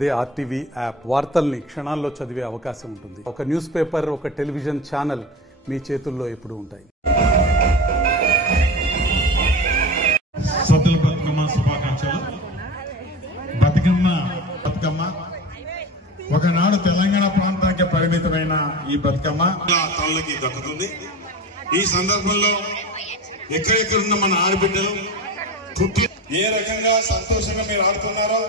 అదే RTV app వార్తల్ని క్షణాల్లో చదివే అవకాశం ఉంటుంది. ఒక న్యూస్ పేపర్, ఒక టెలివిజన్ ఛానల్ మీ చేతుల్లో ఎప్పుడూ ఉంటాయి. సద్దుల బతుకమ్మ శుభాకాంక్షలు. బతుకమ్మ ఒకనాడు తెలంగాణ ప్రాంతానికి పరిమితమైన ఈ బతుకమ్మ తల్లికి దక్కుతుంది. ఈ సందర్భంలో ఎక్కడెక్కడున్న మన ఆడబిడ్డలు ఏ రకంగా సంతోషంగా మీరు ఆడుతున్నారో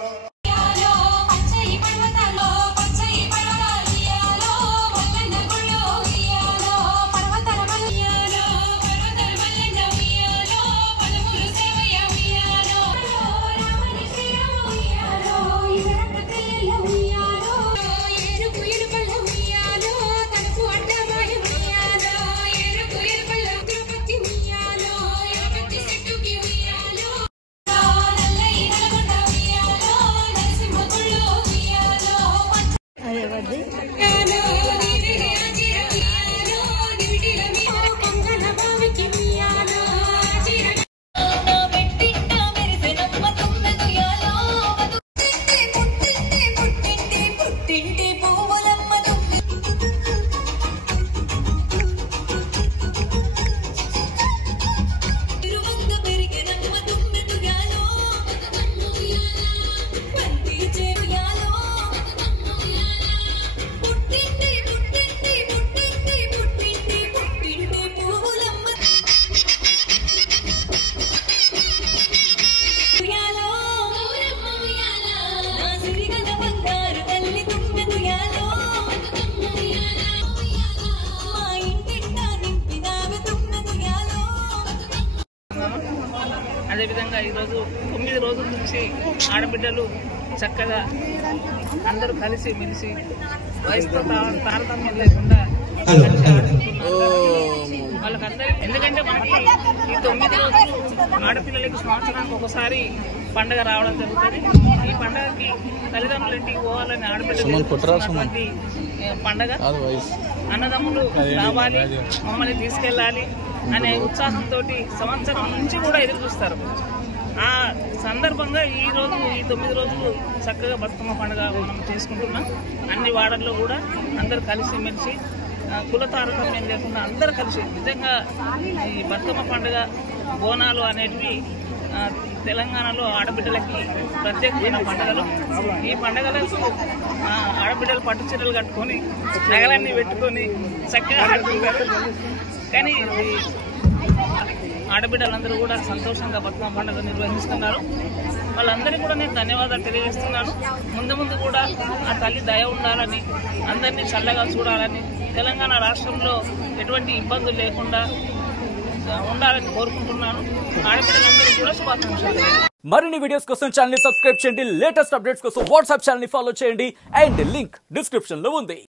అదేవిధంగా ఈరోజు 9 రోజుల నుంచి ఆడబిడ్డలు చక్కగా అందరూ కలిసి మెలిసి వయసుతో తారతమ్యం లేకుండా వాళ్ళకందరూ, ఎందుకంటే మనకి ఈ 9 రోజులు ఆడపిల్లలకి సంవత్సరానికి ఒకసారి పండుగ రావడం జరుగుతుంది. ఈ పండుగకి తల్లిదండ్రుల ఇంటికి పోవాలని ఆడపిల్లలటువంటి పండుగ. అన్నదమ్ములు రావాలి, మమ్మల్ని తీసుకెళ్ళాలి అనే ఉత్సాహంతో సంవత్సరం నుంచి కూడా ఎదురు చూస్తారు. ఆ సందర్భంగా ఈ 9 రోజులు చక్కగా బతుకమ్మ పండుగ మనం చేసుకుంటున్నాం. అన్ని వాడల్లో కూడా అందరు కలిసి మెలిసి కుల తారతమ్యం లేకుండా అందరు కలిసి నిజంగా ఈ బతుకమ్మ పండుగ బోనాలు అనేటివి తెలంగాణలో ఆడబిడ్డలకి ప్రత్యేకమైన పండుగలు. ఈ పండుగలకు ఆడబిడ్డలు పట్టు చీరలు కట్టుకొని నగలన్నీ పెట్టుకొని చక్కగా ఆడుకుంటారు. కానీ ఆడబిడ్డలందరూ కూడా సంతోషంగా బతుకమ్మ పండుగ నిర్వహిస్తున్నారు. వాళ్ళందరికీ కూడా నేను ధన్యవాదాలు తెలియజేస్తున్నాను. ముందు కూడా ఆ తల్లి దయ ఉండాలని, అందరినీ చల్లగా చూడాలని, తెలంగాణ రాష్ట్రంలో ఎటువంటి ఇబ్బందులు లేకుండా ఉండాలని కోరుకుంటున్నాను. ఆడబిడ్డలందరూ కూడా శుభాకాంక్షలు. మరిన్ని వీడియోస్ కోసం ఛానల్ ని సబ్స్క్రైబ్ చేయండి. లేటెస్ట్ అప్డేట్స్ కోసం వాట్సాప్ ఛానల్ ని ఫాలో చేయండి. అండ్ లింక్ డిస్క్రిప్షన్ లో ఉంది.